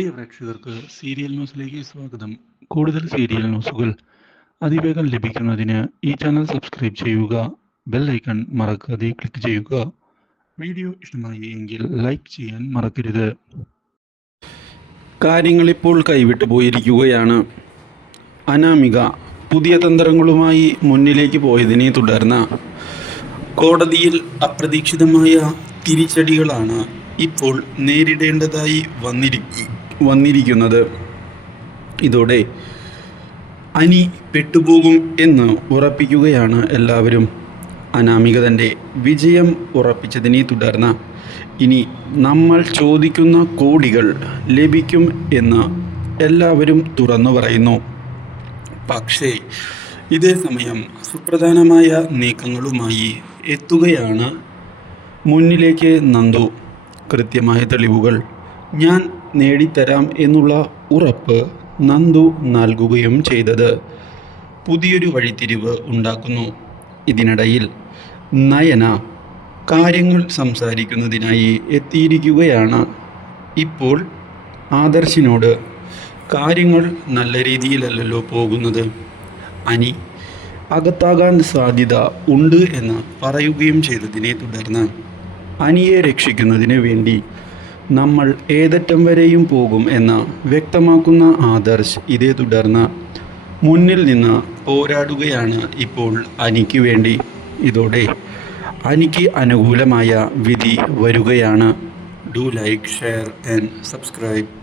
പ്രിയ പ്രേക്ഷകർക്ക് സീരിയൽ ന്യൂസിലേക്ക് സ്വാഗതം. കൂടുതൽ സീരിയൽ ന്യൂസുകൾ അതിവേഗം ലഭിക്കുന്നതിന് ഈ ചാനൽ സബ്സ്ക്രൈബ് ചെയ്യുക ബെൽ ഐക്കൺ മറക്കാതെ ക്ലിക്ക് ചെയ്യുക. വീഡിയോ ഇഷ്ടമായി എങ്കിൽ ലൈക്ക് ചെയ്യാൻ മറക്കരുത്. കാര്യങ്ങളിപ്പോൾ കൈവിട്ടു പോയിരിക്കുകയാണ്. അനാമിക പുതിയ തന്ത്രങ്ങളുമായി മുന്നിലേക്ക് പോയതിനെ തുടർന്ന് കോടതിയിൽ അപ്രതീക്ഷിതമായ തിരിച്ചടികളാണ് ഇപ്പോൾ നേരിടേണ്ടതായി വന്നിരി വന്നിരിക്കുന്നത്. ഇതോടെ അനി പെട്ടുപോകും എന്ന് ഉറപ്പിക്കുകയാണ് എല്ലാവരും. അനാമിക തന്റെ വിജയം ഉറപ്പിച്ചതിനെ തുടർന്ന് ഇനി നമ്മൾ ചോദിക്കുന്ന കോടികൾ ലഭിക്കും എന്ന് എല്ലാവരും തുറന്നു പറയുന്നു. പക്ഷേ ഇതേ സമയം സുപ്രധാനമായ നീക്കങ്ങളുമായി എത്തുകയാണ് മുന്നിലേക്ക് നന്ദു. കൃത്യമായ തെളിവുകൾ ഞാൻ നേടിത്തരാം എന്നുള്ള ഉറപ്പ് നന്ദു നൽകുകയും ചെയ്തത്. പുതിയൊരു വഴിത്തിരിവ് ഉണ്ടാക്കുന്നു. ഇതിനിടയിൽ നയന കാര്യങ്ങൾ സംസാരിക്കുന്നതിനായി എത്തിയിരിക്കുകയാണ്. ഇപ്പോൾ ആദർശിനോട് കാര്യങ്ങൾ നല്ല രീതിയിലല്ലല്ലോ പോകുന്നത്. അനി അകത്താകാൻ സാധ്യത ഉണ്ട് എന്ന് പറയുകയും ചെയ്തതിനെ തുടർന്ന് അനിയെ രക്ഷിക്കുന്നതിന് വേണ്ടി നമ്മൾ ഏതറ്റം വരെയും പോകും എന്ന് വ്യക്തമാക്കുന്ന ആദർശ് ഇതേ തുടർന്ന് മുന്നിൽ നിന്ന് പോരാടുകയാണ് ഇപ്പോൾ അനിക്ക് വേണ്ടി. ഇതോടെ അനിക്ക് അനുകൂലമായ വിധി വരികയാണ്. Do like share and subscribe.